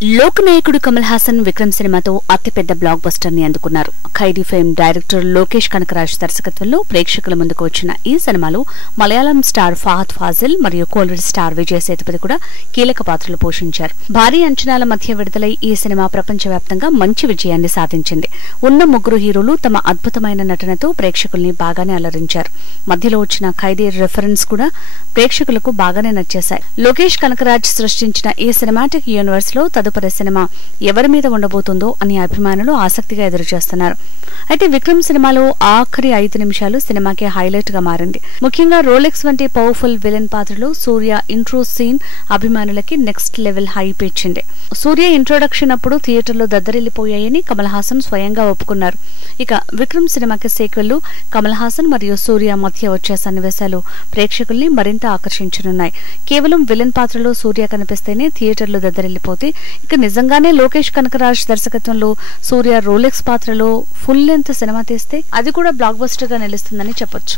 లోకనాయకుడు కమల్ హాసన్ విక్రమ్ సినిమాతో అతిపెద్ద block buster ని అందుకున్నారు. ఖైదీ ఫేమ్ డైరెక్టర్ లోకేష్ కనకరాజ్ దర్శకత్వంలో ప్రేక్షకుల ముందుకు వచ్చిన ఈ సినిమాలో మలయాళం స్టార్ ఫహద్ ఫాజిల్ మరియు కోలీవుడ్ స్టార్ విజయ్ సేతుపతి కూడా కీలక పాత్రలు పోషించారు. భారీ అంచనాల మధ్య విడుదలై ఈ సినిమా ప్రపంచవ్యాప్తంగా మంచి విజయాన్ని సాధించింది. ఉన్న ముగ్గురు హీరోలు తమ అద్భుతమైన నటనతో ప్రేక్షకుల్ని బాగానే అలరించారు. మధ్యలో వచ్చిన ఖైదీ రిఫరెన్స్ కూడా ప్రేక్షకులకు బాగానే నచ్చేశాయి. లోకేష్ కనకరాజ్ సృష్టించిన ఈ సినిమాటిక్ యూనివర్స్ లో తదుపరి సినిమా ఎవరి మీద ఉండబోతుందో అని అభిమానులు ఆసక్తిగా ఎదురుచూస్తున్నారు. అయితే విక్రమ్ సినిమాలో ఆఖరి 5 నిమిషాలు సినిమాకి హైలైట్ గా మారింది. ముఖ్యంగా రోలెక్స్ వంటి పవర్ఫుల్ విలన్ పాత్రలో సూర్య ఇంట్రో సీన్ అభిమానులకి నెక్స్ట్ లెవెల్ హైప్ ఇచ్చింది. సూర్య ఇంట్రొడక్షన్ అప్పుడు థియేటర్లో దద్దరిల్లిపోయాయని కమల్ హాసన్ స్వయంగా ఒప్పుకున్నారు. ఇక విక్రమ్ సినిమాకి సీక్వెల్ కమల్ హాసన్ మరియు సూర్య మధ్య వచ్చే సన్నివేశాలు ప్రేక్షకుల్ని మరింత ఆకర్షించనున్నాయి. కేవలం విలన్ పాత్రలో సూర్య కనిపిస్తేనే థియేటర్లో దద్దరిల్లిపోతే ఇక నిజంగానే లోకేష్ కనకరాజ్ దర్శకత్వంలో సూర్య రోలెక్స్ పాత్రలో ఫుల్ లెంత్ సినిమా తీస్తే అది కూడా బ్లాక్ బస్టర్ గా నిలుస్తుందని చెప్పొచ్చు.